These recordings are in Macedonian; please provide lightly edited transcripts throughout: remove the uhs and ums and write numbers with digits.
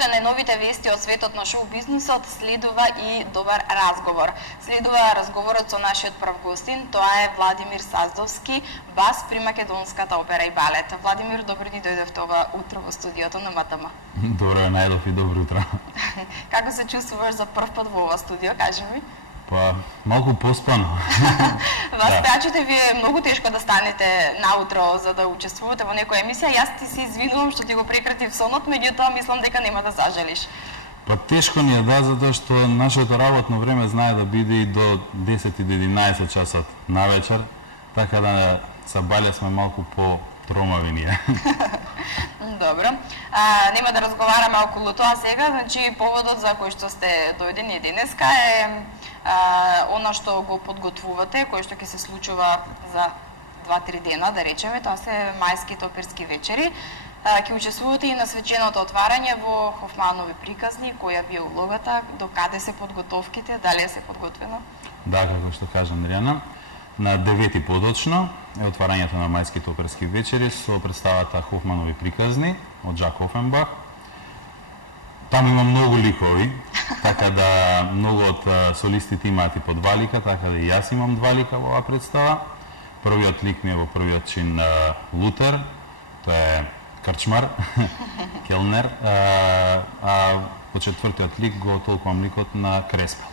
уште најновите вести од светот на шоу-бизнисот следува и добар разговор. Следува разговорот со нашиот прв гостин, тоа е Владимир Саздовски, бас при Македонската опера и балет. Владимир, добро ни дојдовте ова утро во студиото на МТМ. Добро најдов и добро утро. Како се чувствуваш за прв пат во ова студио, кажи ми? Па, малку поспано. Вас пеачите ви е многу тешко да станете наутро за да учествувате во некоја емисија. Јас ти се извинувам што ти го прекратив сонот, меѓутоа мислам дека нема да зажалиш. Па тешко ни е затоа што нашето работно време знае да биде и до 10 и до 11 часот навечер, така да са бале сме малку по тромави ние. Добро. Нема да разговараме околу тоа сега, значи поводот за кој што сте дојдени денеска е она што го подготвувате, кој што ќе се случува за 2-3 дена, да речеме, тоа се мајските оперски вечери. Ќе учествувате и на свеченото отварање во Хофманови приказни, која ви е улогата, до каде се подготовките, дали е се подготвено? Да, како што кажа Андријана, на 9 подочно е отварањето на мајските оперски вечери со представата Хофманови приказни од Жак Офенбах. Таму има многу ликови, така да многу од солистите имаат и по 2 лика, така да и јас имам 2 лика во оваа представа. Првиот лик ми е во првиот чин Лутер, тоа е крчмар, келнер, а по четвртиот лик го толкувам ликот на Креспел.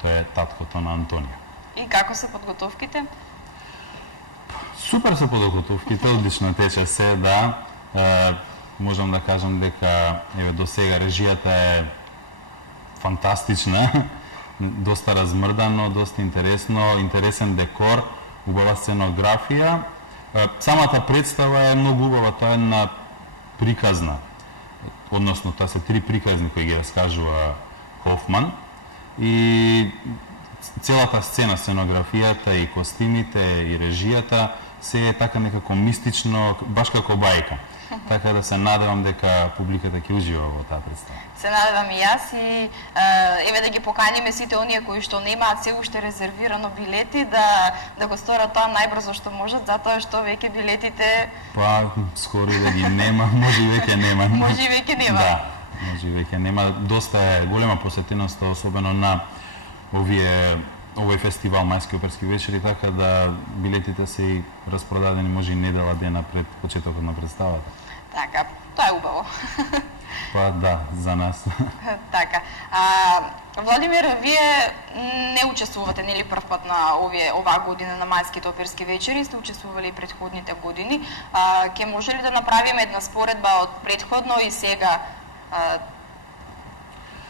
Тоа е таткото на Антонија. И како се подготовките? Супер се подготовките, одлично тече се, да. Можам да кажам дека еве до сега режијата е фантастична, доста размрдано, доста интересно, интересен декор, убава сценографија. Самата представа е многу убава, тоа е на приказна. Односно, тоа се 3 приказни кои ги раскажува Хофман и целата сцена, сценографијата и костимите и режијата се е така некако мистично, баш како бајка. Така да се надевам дека публиката ќе ужива во таа представа. Се надевам и јас и еве да ги поканиме сите оние кои што немаат се уште резервирано билети да го сторат тоа најбрзо што можат, затоа што веќе билетите Па скоро и да ги нема, може и веќе нема. Може и веќе нема. Да, може и веќе нема. Доста е голема посетеност, особено на овој фестивал Мајски оперски вечери, така да билетите се и распродадени може и недела дена пред почетокот на представата. Така, тоа е убаво. Па да, за нас. Така. Владимир, вие не учествувате нели прв пат на оваа година на Мајските оперски вечери, сте учествували и претходните години. Ќе може ли да направиме една споредба од претходно и сега?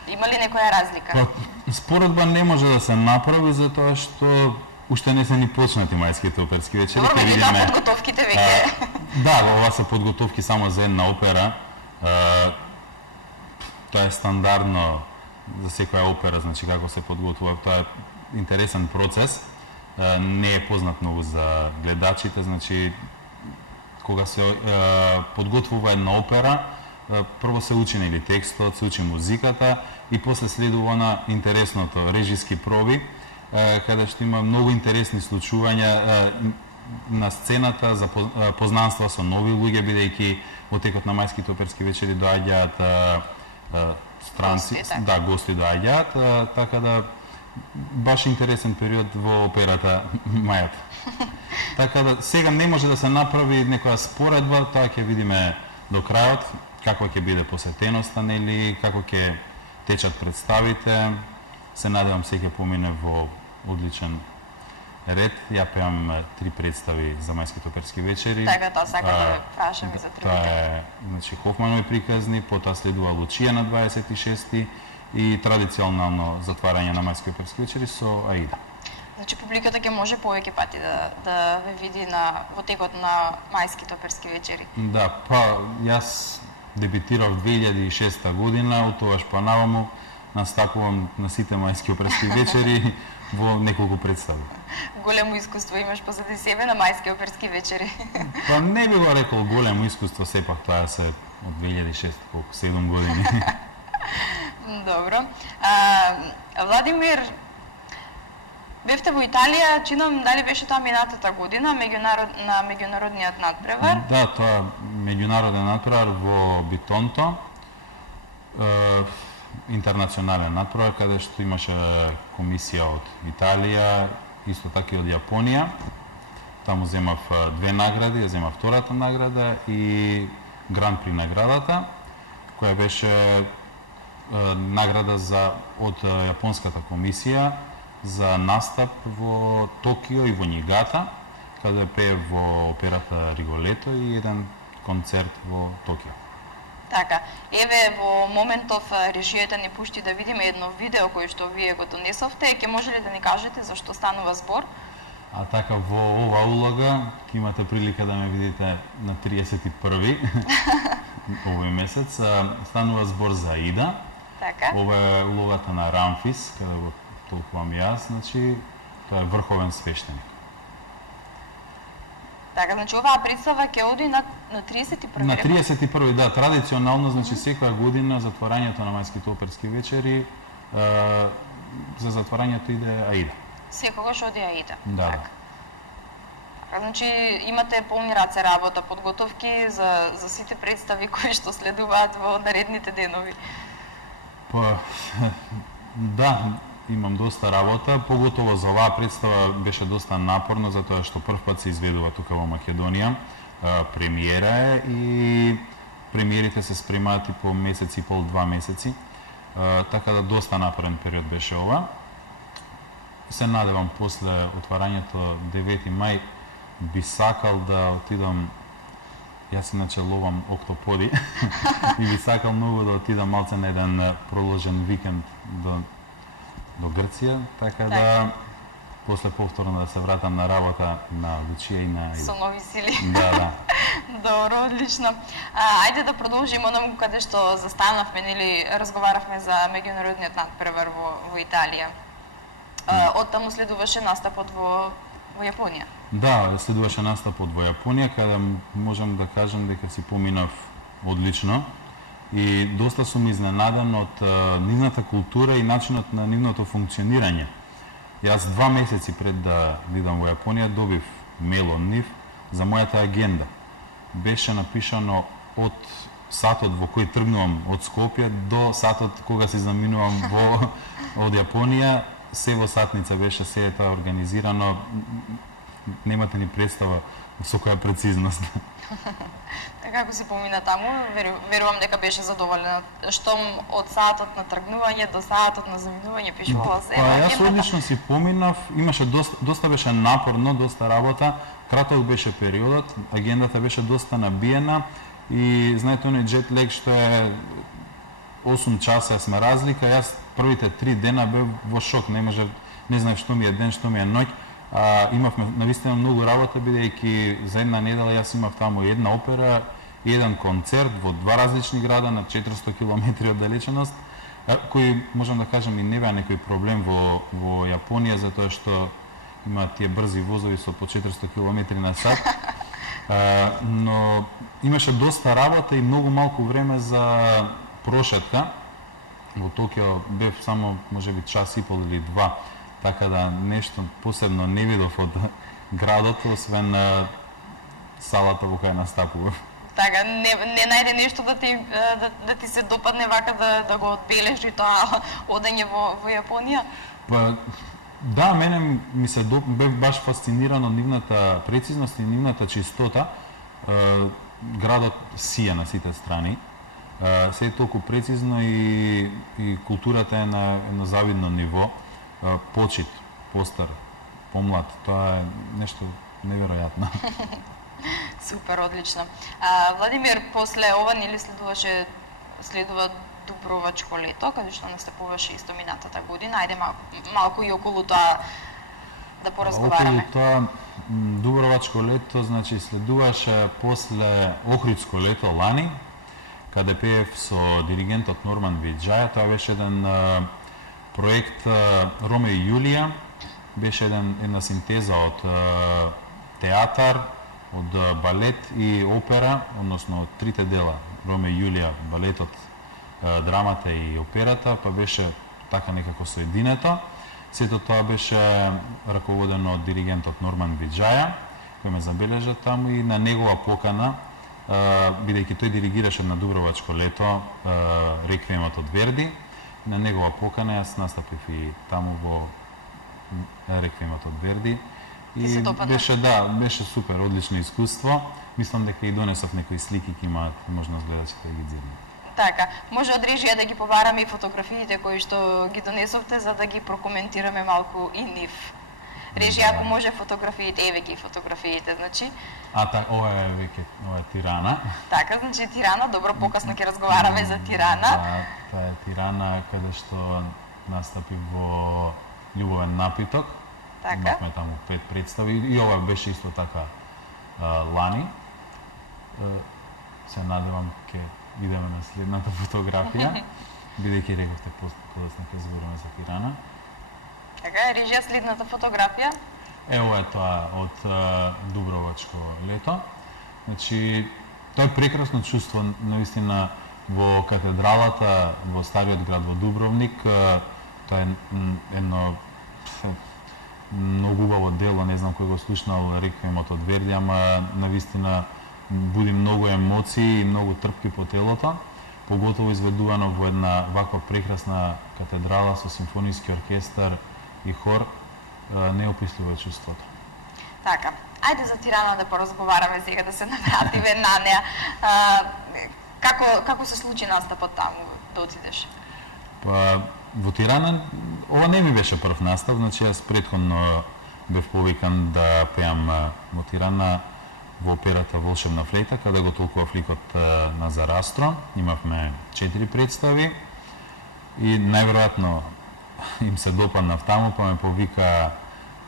Има ли некоја разлика? Па, споредба не може да се направи затоа што уште не се ни почнати Мајските оперски вечери. Добро, меѓутоа подготовките веќе. Да, ова се подготовки само за една опера. Тоа е стандардно за секоја опера, значи како се подготвува. Тоа е интересен процес. Не е познат многу за гледачите, значи кога се подготвува една опера, прво се учи нели текстот, се учи музиката и после следува на интересното режиски проби, каде што има многу интересни случувања на сцената за познанства со нови луѓе, бидејќи во текот на Мајските оперски вечери доаѓаат странци, гости доаѓаат, така да баш интересен период во операта Мајата. Така да сега не може да се направи некоја споредба, тоа ќе видиме до крајот, каква ќе биде посетеноста, нели, како ќе течат представите. Се надевам се ќе помине во одличен ред. Ја пеам 3 представи за Мајските оперски вечери. Така, тоа сакам да прашам и за 3. Тоа е, значи, Хофманови приказни, потоа следува Лучија на 26 и традиционално затварање на Мајските оперски вечери со Аида. Значи публиката ќе може повеќе пати да ве види во текот на Мајските оперски вечери. Да, па јас дебитирав 2006 година, од тогаш па наваму настапувам на сите Мајски оперски вечери во неколку представи. Големо искуство имаш позади себе на Мајски оперски вечери. Па не би го рекол големо искуство, сепак тоа се од 2006, колку 7 години. Добро. Владимир, бевте во Италија, чинам дали беше тоа минатата година, на меѓународниот надпревар? Да, тоа меѓународен надпревар во Битонто. интернационален надпревар, каде што имаше комисија од Италија, исто така и од Јапонија. Таму земав 2 награди, ја земав втората награда и Гран при наградата, која беше награда од Јапонската комисија за настап во Токио и во Нигата, каде пее во операта Риголето и еден концерт во Токио. Така, еве во моментов режијата ни пушти да видиме едно видео кој што вие го донесовте, ќе може ли да ни кажете за што станува збор? А така, во ова улога ќе имате прилика да ме видите на 31-ви овој месец. Станува збор за Аида. Така. Ова е улогата на Рамфис, каде го толкувам јас, значи тоа е врховен свештеник. Така, значи оваа представа ќе оди на 31-ви. На 31-ви, да, традиционално, значи секоја година затворањето на мајските оперски вечери, за затворањето иде Аида. Секогаш оди Аида. Да. Така. Значи имате полни раце работа, подготовки за сите представи кои што следуваат во наредните денови. Па, да, имам доста работа, поготово за оваа представа беше доста напорно, затоа што прв пат се изведува тука во Македонија. Премиера е и премиерите се спремаат и по месец и пол, 2 месеци. Така да доста напорен период беше ова. Се надевам после отварањето 9 мај би сакал да отидам. Јас иначе ловам октоподи и би сакал многу да отидам малце на еден проложен викенд до Грција, така да после повторно да се вратам на работа на Лучија и на Аида. Со нови сили. Да. Добро, одлично. Ајде да продолжиме онаму каде што застанавме, нели разговаравме за меѓународниот надпревар во Италија. Оттаму следуваше настапот во Јапонија. Да, следуваше настапот во Јапонија, каде можам да кажам дека си поминав одлично и доста сум изненаден од нивната култура и начинот на нивното функционирање. Јас 2 месеци пред да видам во Јапонија добив мејл од нив за мојата агенда. Беше напишано од сатот во кој тргнувам од Скопје до сатот кога се заминувам од Јапонија. Се во сатница беше, се е тоа организирано, немате ни представа со која прецизност. Како се помина таму, верувам дека беше задоволен. Штом од саатот на тргнување до саатот на заминување пишувала се. Па јас одлично си поминав, имаше доста беше напорно, доста работа, краток беше периодот, агендата беше доста набиена и знаете оној джет лег што е 8 часа сме разлика, јас првите 3 дена бев во шок, не знаев што ми е ден, што ми е ноќ. Имавме навистина многу работа, бидејќи за една недела јас имав таму една опера и еден концерт во 2 различни града на 400 км оддалеченост, кој можам да кажам и не беа некој проблем во Јапонија, затоа што има тие брзи возови со по 400 км на сат. Но имаше доста работа и многу малку време за прошетка. Во Токио бев само можеби час и пол или 2, така да нешто посебно не видов од градот, освен салата во која настапував. Така, не најде нешто да ти се допадне вака да го одбележи тоа одење во Јапонија? Па, да, мене ми се бев баш фасциниран од нивната прецизност и нивната чистота. Градот сија на сите страни. Се е толку прецизно и културата е на едно завидно ниво. Почит, постар, помлад, тоа е нешто неверојатно. Супер, одлично. Владимир, после ова нели следува Дубровачко лето, каде што настапуваше исто минатата година. Ајде малку и околу тоа да поразговараме. Околу тоа Дубровачко лето, значи следуваше после Охридско лето лани, каде пеев со диригентот Норман Виджаја. Тоа беше еден проект Ромео и Јулија, беше една синтеза од театар, од балет и опера, односно од 3 дела, Ромео и Јулија, балетот, драмата и операта, па беше така некако соединето. Сето тоа беше раководено од диригентот Норман Виджаја, кој ме забележа таму и на негова покана бидејќи тој диригираше на Дубровачко лето реквиемот од Верди. На негова покана јас настапив и таму во реквиемот од Верди. И беше супер, одлично искуство. Мислам дека и донесов некои слики ќе имаат можност гледачите да ги зирнат. Така, може од режија да ги побараме и фотографиите кои што ги донесовте за да ги прокоментираме малку и нив. Режија, ако може фотографиите, еве ги фотографиите, значи. Ова е Тирана. Така, значи Тирана, добро, покасно ќе разговараме за Тирана. Да, тоа е Тирана каде што настапи во Љубовен напиток. Така. Имавме таму 5 представи и ова беше исто така лани. Се надевам ќе идеме на следната фотографија, бидејќи рековте подоцна ќе збориме за Тирана. Така, режија следната фотографија. Ова е тоа од Дубровачко лето. Значи, тоа е прекрасно чувство, наистина, во катедралата, во стариот град во Дубровник. Тоа е едно многу убаво дело, не знам кој го слушнал реквиемот од Верди, ама навистина буди многу емоции и многу трпки по телото, поготово изведувано во една ваква прекрасна катедрала со симфониски оркестар и хор, неописливо е чувството. Така, ајде за Тирана да поразговараме сега, да се навратиме на неа. Како се случи настапот таму, да отидеш? Па, во Тирана, ова не ми беше прв настап, значи јас претходно бев повикан да пеам во Тирана во операта Волшебна флейта, каде го толкував ликот на Зарастро. Имавме 4 представи и најверојатно им се допаднав таму, па ме повика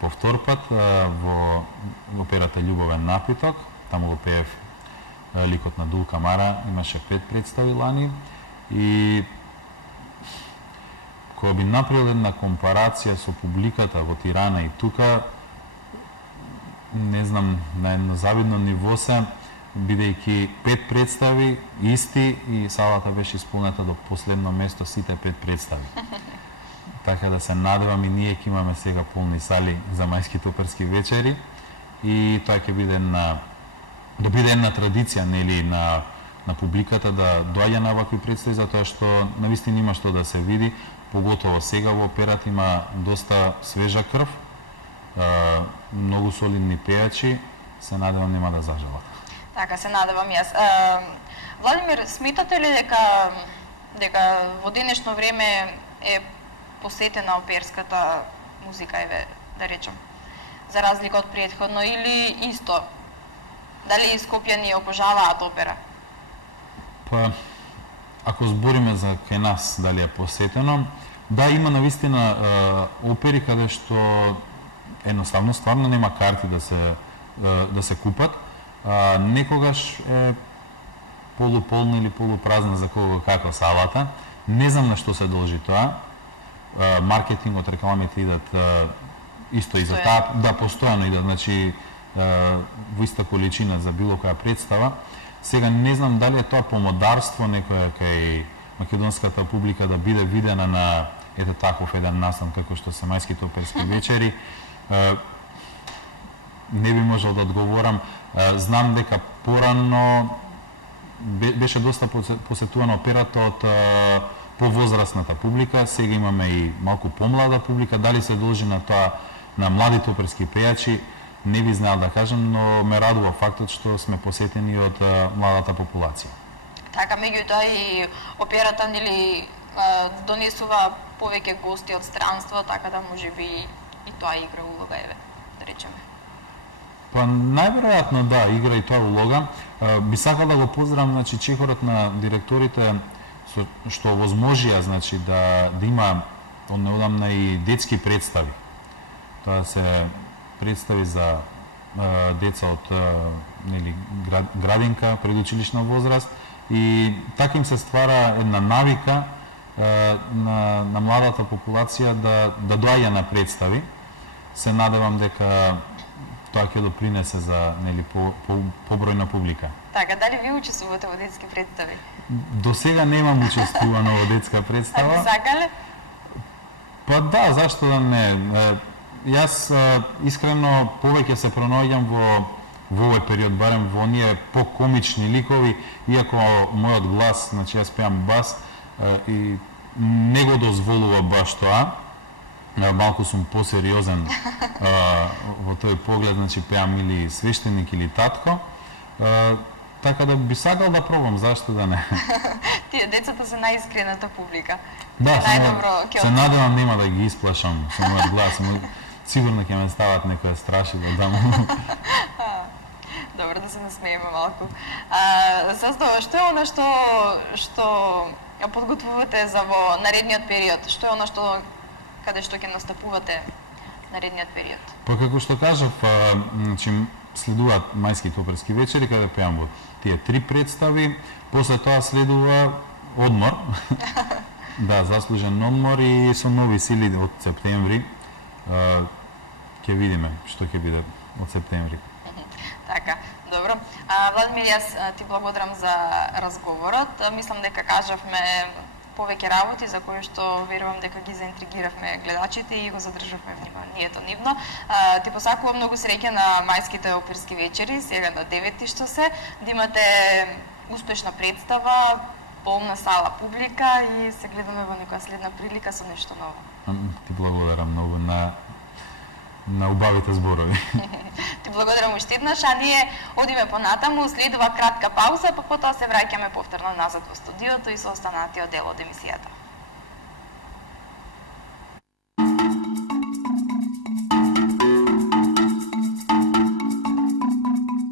повтор пат во операта Љубовен напиток. Таму го пеев ликот на Дулка Мара, имаше 5 представи лани и кога би направил една компарација со публиката во Тирана и тука, не знам, на едно завидно ниво се, бидејќи 5 представи исти и салата беше исполнета до последно место сите 5 представи. Така да се надевам и ние ќе имаме сега полни сали за мајските оперски вечери и тоа ќе биде една традиција, нели, на публиката да доаѓа на вакви представи, затоа што навистина има што да се види, поготово сега во операта има доста свежа крв, многу солидни пејачи, се надевам нема да зажалат. Така, се надевам јас. Владимир, сметате ли дека во денешно време е посетена оперската музика, еве, да речем, за разлика од претходно, или исто? Дали Скопјани обожаваат опера? Па, ако збориме за кај нас, дали е посетено, да, има навистина опери каде што едноставно стварно нема карти да се купат. Некогаш е полуполна или полупразна за кого како салата. Не знам на што се должи тоа. Маркетингот, рекламите идат исто и за таа, да, постојано идат, значи во иста количина за било која представа. Сега не знам дали е тоа помодарство некоја кај македонската публика да биде видена на ете таков еден настан како што се мајските оперски вечери. Не би можел да одговорам. Знам дека порано беше доста посетувана операта од повозрастната публика, сега имаме и малку помлада публика. Дали се должи на тоа, на младите оперски пејачи, не би знаел да кажам, но ме радува фактот што сме посетени од младата популација. Така, меѓутоа и операта нели донесува повеќе гости од странство, така да можеби и тоа игра улога, еве, да речеме. Па најверојатно да, игра и тоа улога. Би сакал да го поздравам, значи, чекорот на директорите што возможија, значи, да има од неодамна и детски представи. Тоа се представи за деца од нели градинка, предучилишна возраст и така им се ствара една навика на младата популација да доаѓа на представи. Се надевам дека тоа ќе допринесе за нели побројна публика. Така, дали ви учествувате во детски представи? До сега немам учествувано во детска представа. А сакале? Па да, зашто да не. Јас искрено повеќе се пронаоѓам во во овој период, барем во оние покомични ликови, иако мојот глас, значи јас пеам бас и не го дозволува баш тоа. Малку сум посериозен во тој поглед, значи пеам или свештеник или татко. Така да би сакал да пробам, зашто да не. Тие децата се наискрената публика. Да, најдобро се надевам нема да ги исплашам со мојот глас. Сигурно ќе ме стават некоја страшила да му. Добро, да се насмееме малку. Саздо, што е она што ја подготвувате за во наредниот период? Што е она каде што ќе настапувате наредниот период? Па како што кажав, значи следуваат мајските оперски вечери каде пеам во тие 3 представи, после тоа следува одмор. Да, заслужен одмор и со нови сили од септември. Ќе видиме што ќе биде од септември. Така, добро. Владимир, јас ти благодарам за разговорот. Мислам дека кажавме повеќе работи за кои што верувам дека ги заинтригиравме гледачите и го задржавме вниманието нивно. Ти посакувам многу среќа на мајските оперски вечери, сега на 9 што се, да имате успешна представа, полна сала публика и се гледаме во некоја следна прилика со нешто ново. Ти благодарам многу на убавите зборови. Ти благодарам уште еднаш, а ние одиме понатаму, следува кратка пауза, па потоа се враќаме повторно назад во студиото и со останатиот дел од емисијата.